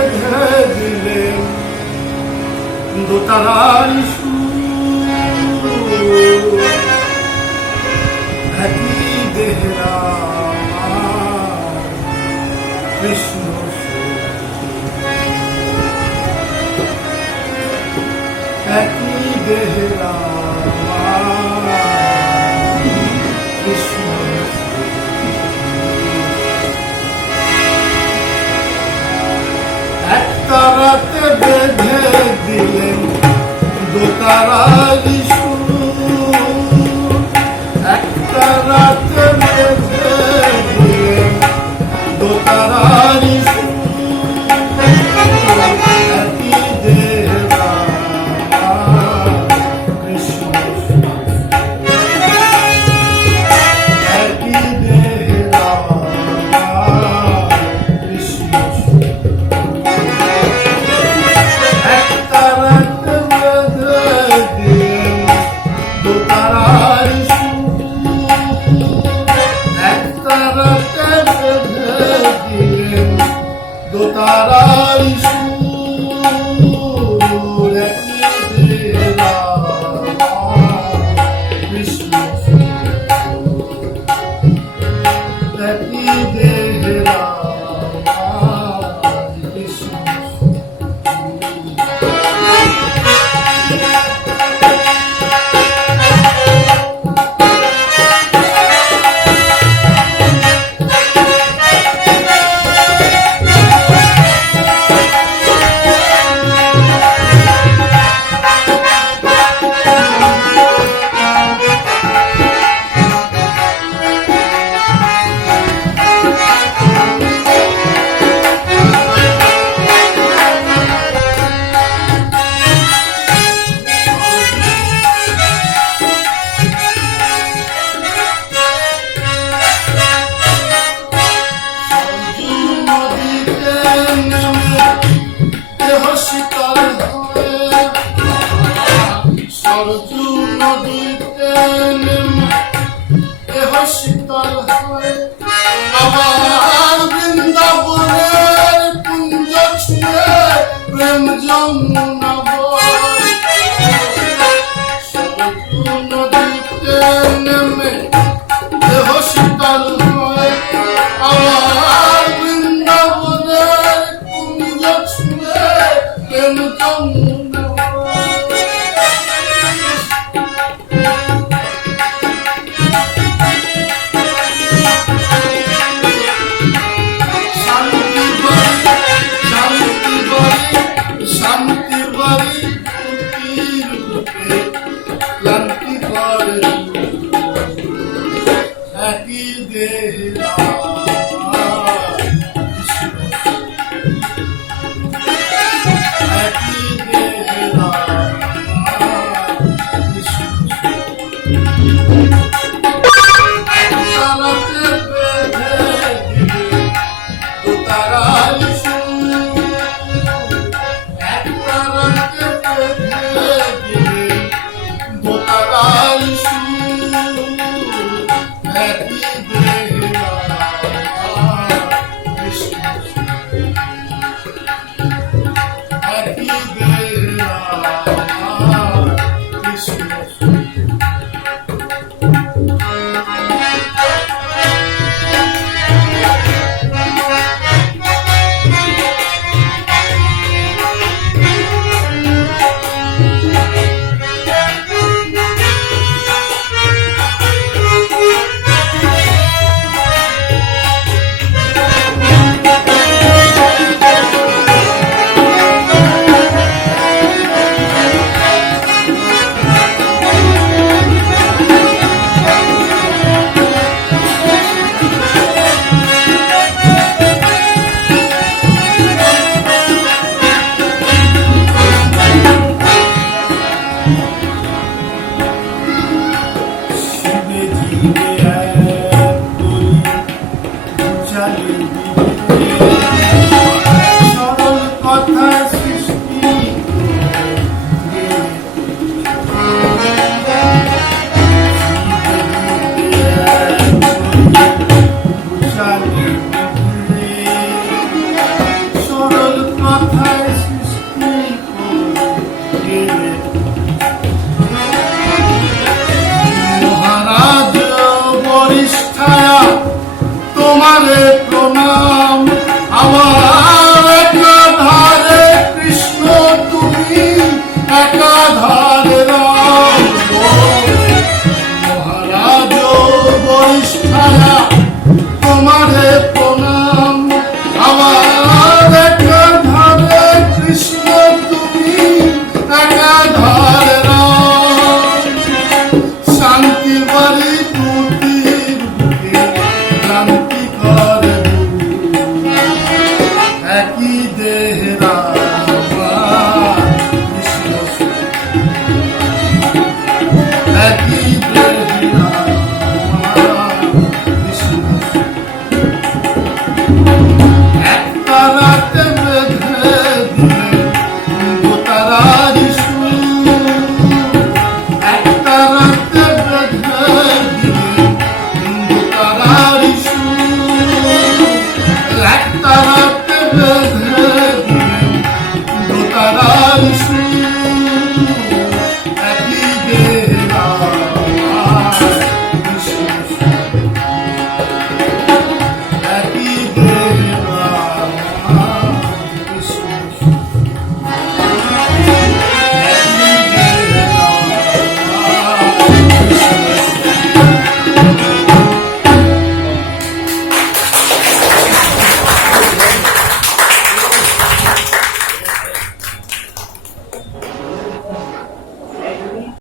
বেঁধে দিলেন দোতারার সুর, একই দেহরা কৃষ্ণ একই দেহরা কৃষ্ণ। একটা রাতে বেঁধে দিলেন দোতারার সুর, একটা রাতে বেঁধে দিলেন দোতারার সুর, একই দেহরা কৃষ্ণ, একই দেহরা কৃষ্ণ। একটা রাতে বেঁধে দিলেন দোতারার সুর, একটা রাতে বেঁধে দিলেন দোতারার সুর, একই দেহরা কৃষ্ণ, একই দেহরা কৃষ্ণ। সরজু নদীতে নেমে দেহ শীতল হয়, আবার বৃন্দাবনের কুঞ্জ ছুঁয়ে প্রেম যমুনা বয়। সরজু নদীতে নেমে দেহ শীতল হয়, আবার বৃন্দাবনের কুঞ্জ ছুঁয়ে প্রেম যমুনা বয়। শান্তির বাড়ি কুটির রূপে ক্লান্তি করে একই দেহরা কৃষ্ণ, একই দেহরা দেহরা কৃষ্ণ একই